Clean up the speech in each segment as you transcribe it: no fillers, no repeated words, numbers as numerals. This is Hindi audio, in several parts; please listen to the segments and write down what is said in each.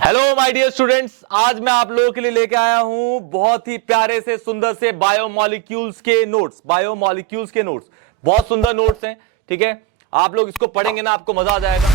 हेलो माय डियर स्टूडेंट्स, आज मैं आप लोगों के लिए लेके आया हूं बहुत ही प्यारे से सुंदर से बायोमोलिक्यूल्स के नोट्स। बायोमोलिक्यूल्स के नोट्स बहुत सुंदर नोट्स हैं। ठीक है, आप लोग इसको पढ़ेंगे ना, आपको मजा आ जाएगा।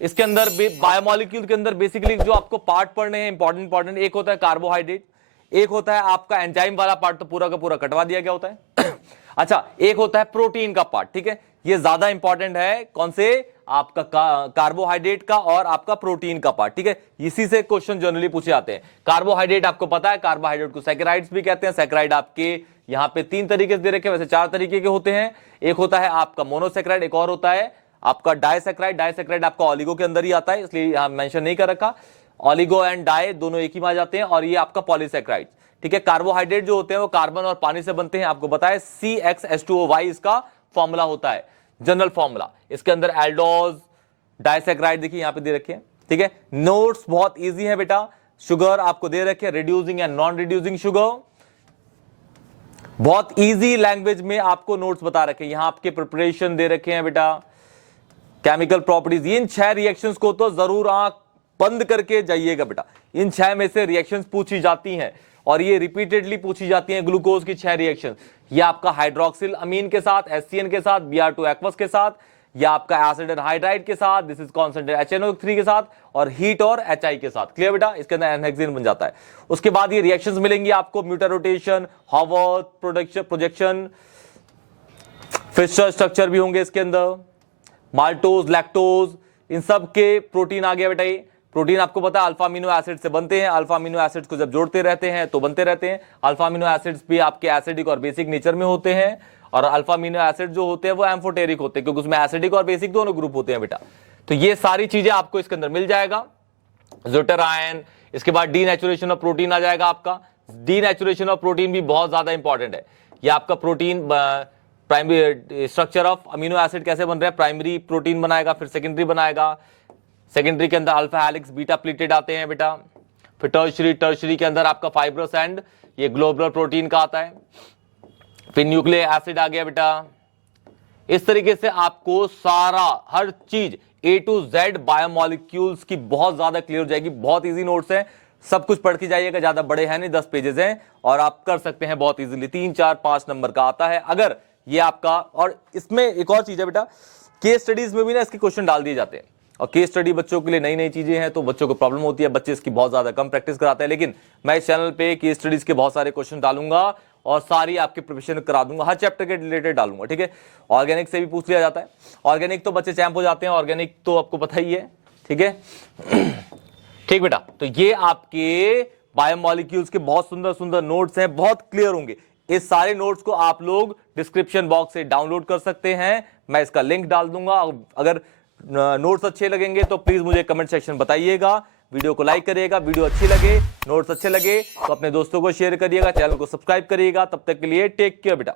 इसके अंदर बायोमोलिक्यूल के अंदर बेसिकली जो आपको पार्ट पढ़ने हैं इंपॉर्टेंट, एक होता है कार्बोहाइड्रेट, एक होता है आपका एंजाइम वाला पार्ट, तो पूरा का पूरा कटवा दिया गया होता है। अच्छा, एक होता है प्रोटीन का पार्ट। ठीक है, ये ज्यादा इंपॉर्टेंट है, कौन से, आपका कार्बोहाइड्रेट का और आपका प्रोटीन का पार्ट। ठीक है, इसी से क्वेश्चन जनरली पूछे जाते हैं। कार्बोहाइड्रेट आपको पता है, कार्बोहाइड्रेट को सैकेराइड्स भी कहते हैं। सैकेराइड आपके यहाँ पे 3 तरीके से दे रखे हैं, वैसे 4 तरीके के होते हैं। एक होता है आपका मोनोसैकेराइड, एक और होता है आपका डाइसैकेराइड। डाइसैकेराइड आपका ऑलिगो के अंदर ही आता है, इसलिए यहां मेंशन नहीं कर रखा। ऑलिगो एंड डाई दोनों एक ही में आ जाते हैं, और ये आपका पॉलीसैकेराइड। ठीक है, कार्बोहाइड्रेट जो होते हैं वो कार्बन और पानी से बनते हैं। आपको बताया CxH2O इसका फॉर्मूला होता है, जनरल फॉर्मूला। इसके अंदर एल्डोज, डाइसैकेराइड देखिए यहां पे दे रखे हैं। ठीक है, नोट्स बहुत इजी है बेटा। शुगर आपको दे रखे हैं, reducing and non reducing sugar. बहुत इजी लैंग्वेज में आपको नोट्स बता रखे हैं। यहां आपके प्रिपरेशन दे रखे हैं बेटा, केमिकल प्रॉपर्टीज। इन 6 रिएक्शंस को तो जरूर आंख बंद करके जाइएगा बेटा। इन 6 में से रिएक्शंस पूछी जाती हैं, और ये रिपीटेडली पूछी जाती हैं। ग्लूकोज की 6 रिएक्शन, ये आपका हाइड्रोक्सिल अमीन के साथ, HCN के साथ, Br2 एक्वस के साथ, या आपका एसिड एनहाइड्राइड के साथ, दिस इज कॉन्सेंट्रेट HNO3 के साथ, और हीट और HI के साथ। क्लियर बेटा, इसके अंदर एनहेक्सिन बन जाता है। उसके बाद ये रिएक्शंस मिलेंगी आपको, mutarotation, Haworth projection, Fischer structure भी होंगे इसके अंदर, माल्टोज, लैक्टोज, इन सब के प्रोटीन आ गया बेटा। ये प्रोटीन आपको पता है अल्फा अमीनो एसिड से बनते हैं। अल्फा अमीनो एसिड्स को जब जोड़ते रहते हैं तो बनते रहते हैं। अल्फा अमीनो एसिड्स भी आपके एसिडिक और बेसिक नेचर में होते हैं, और अल्फा अमीनो एसिड जो होते हैं वो एम्फोटेरिक होते हैं, क्योंकि उसमें एसिडिक और बेसिक दोनों ग्रुप होते हैं बेटा। तो ये सारी चीजें आपको इसके अंदर मिल जाएगा। ज़्यूटरायन, इसके बाद डीनेचुरेशन ऑफ प्रोटीन आ जाएगा आपका। डीनेचुरेशन ऑफ प्रोटीन भी बहुत ज्यादा इंपॉर्टेंट है। ये आपका protein primary structure of amino acid कैसे बन रहा है, प्राइमरी प्रोटीन बनाएगा, फिर सेकेंडरी बनाएगा। सेकेंडरी के अंदर अल्फा हेलिक्स, बीटा प्लीटेड आते हैं बेटा। फिर टर्शरी के अंदर आपका फाइब्रस एंड ये ग्लोबुलर प्रोटीन का आता है। फिर न्यूक्लिक एसिड आ गया बेटा। इस तरीके से आपको सारा हर चीज A to Z बायोमोलिक्यूल्स की बहुत ज्यादा क्लियर हो जाएगी। बहुत इजी नोट्स है, सब कुछ पढ़ के जाइएगा, ज्यादा बड़े हैं नहीं, 10 पेजेस हैं, और आप कर सकते हैं बहुत इजीली। 3, 4, 5 नंबर का आता है अगर ये आपका। और इसमें एक और चीज है बेटा, केस स्टडीज में भी ना इसके क्वेश्चन डाल दिए जाते हैं, और केस स्टडी बच्चों के लिए नई नई चीजें हैं, तो बच्चों को प्रॉब्लम होती है, बच्चे इसकी बहुत ज्यादा कम प्रैक्टिस कराते हैं। लेकिन मैं इस चैनल पे केस स्टडीज के बहुत सारे क्वेश्चन डालूंगा, और सारी आपकी प्रिपरेशन करा दूंगा, हर चैप्टर के रिलेटेड डालूंगा। ठीक है, ऑर्गेनिक से भी पूछ लिया जाता है। ऑर्गेनिक तो बच्चे चैंप हो जाते हैं, ऑर्गेनिक तो आपको पता ही है। ठीक है, ठीक बेटा, तो ये आपके बायोमोलिक्यूल्स के बहुत सुंदर सुंदर नोट्स हैं, बहुत क्लियर होंगे। इस सारे नोट्स को आप लोग डिस्क्रिप्शन बॉक्स से डाउनलोड कर सकते हैं, मैं इसका लिंक डाल दूंगा। अगर नोट्स अच्छे लगेंगे तो प्लीज मुझे कमेंट सेक्शन बताइएगा। वीडियो को लाइक करिएगा, वीडियो अच्छी लगे, नोट्स अच्छे लगे तो अपने दोस्तों को शेयर करिएगा, चैनल को सब्सक्राइब करिएगा। तब तक के लिए टेक केयर बेटा।